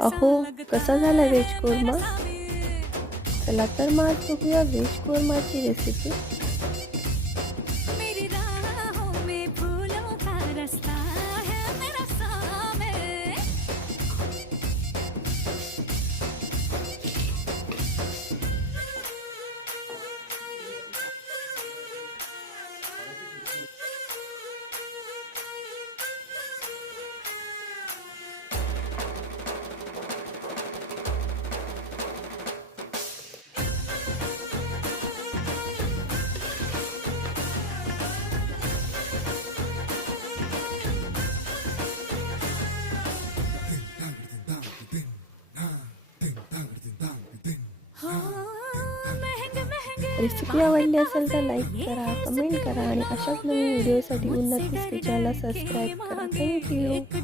अहो, कसा झाला व्हेज कोरमा? चला तर मग आज बघूया व्हेज कोरमाची रेसिपी. मेरी राहों में फूलों का रास्ता है मेरा सामने. महंगे महंगे रेसिपी आवडली असेल तर लाईक करा, कमेंट करा आणि अशाच नवीन व्हिडिओसाठी उन्नती किचनला सबस्क्राईब करा. थँक्यू.